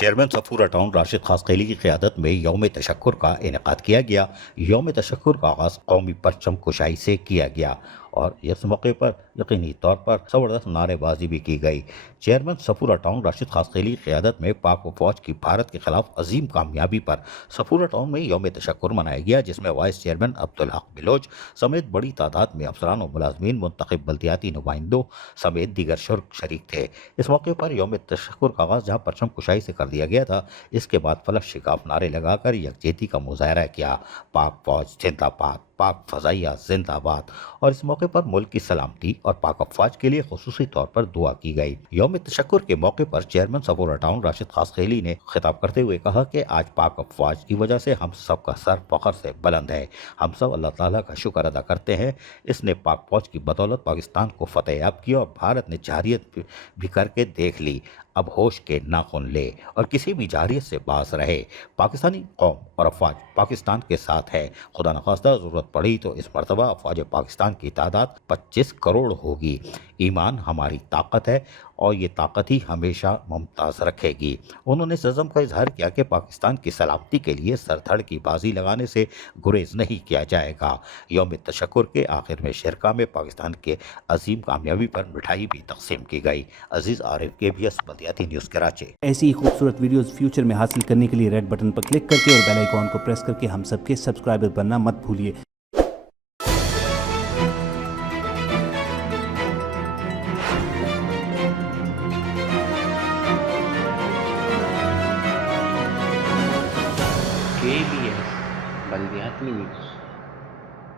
Chairman Safura town Rashid خاصقیلی کی قیادت میں یوم تشکر کا انعقاد کیا گیا۔ یوم تشکر کا آغاز قومی پرچم کشائی سے کیا گیا اور اس موقع پر یقینی طور پر زبردست نعرے بازی بھی کی گئی۔ چیئرمین صفورہ ٹاؤن راشد خاصقیلی کی قیادت میں پاک و فوج کی بھارت کے خلاف عظیم کامیابی پر صفورہ ٹاؤن میں یوم تشکر منایا گیا، جس میں وائس چیئرمین عبدالحق بلوچ سمیت بڑی تعداد میں افسران و ملازمین، منتخب بلدیاتی نمائندوں سمیت دیگر شریک تھے۔ اس موقع پر یوم تشکر کا آغاز جہاں پرچم کشائی سے کر دیا گیا تھا، اس کے بعد فلک شکاف نعرے لگا کر یکجہتی کا مظاہرہ کیا۔ پاک فوج زندہ باد، پاک فضائیہ زندہ باد، اور اس موقع پر ملک کی سلامتی اور پاک افواج کے لیے خصوصی طور پر دعا کی گئی۔ یوم تشکر کے موقع پر چیئرمین صفورہ ٹاؤن راشد خاصقیلی نے خطاب کرتے ہوئے کہا کہ آج پاک افواج کی وجہ سے ہم سب کا سر فخر سے بلند ہے۔ ہم سب اللہ تعالیٰ کا شکر ادا کرتے ہیں، اس نے پاک فوج کی بدولت پاکستان کو فتح یاب کیا اور بھارت نے جارحیت بھی کر کے دیکھ لی۔ اب ہوش کے ناخن لے اور کسی بھی جارحیت سے باز رہے۔ پاکستانی قوم اور افواج پاکستان کے ساتھ ہے۔ خدا نخواستہ ضرورت پڑی تو اس مرتبہ افواج پاکستان کی تعداد 25 کروڑ ہوگی۔ ایمان ہماری طاقت ہے اور یہ طاقت ہی ہمیشہ ممتاز رکھے گی۔ انہوں نے اس عزم کا اظہار کیا کہ پاکستان کی سلامتی کے لیے سر دھڑ کی بازی لگانے سے گریز نہیں کیا جائے گا۔ یوم تشکر کے آخر میں شرکا میں پاکستان کے عظیم کامیابی پر مٹھائی بھی تقسیم کی گئی۔ عزیز عارف KBS بلدیاتی نیوز کراچی۔ ایسی ہی خوبصورت ویڈیوز فیوچر میں حاصل کرنے کے لیے ریڈ بٹن پر کلک کر کے اور بیل آئیکن کو پریس کر کے ہم سب کے سبسکرائبر بننا مت بھولیے۔ KBS بلدیاتی نیوز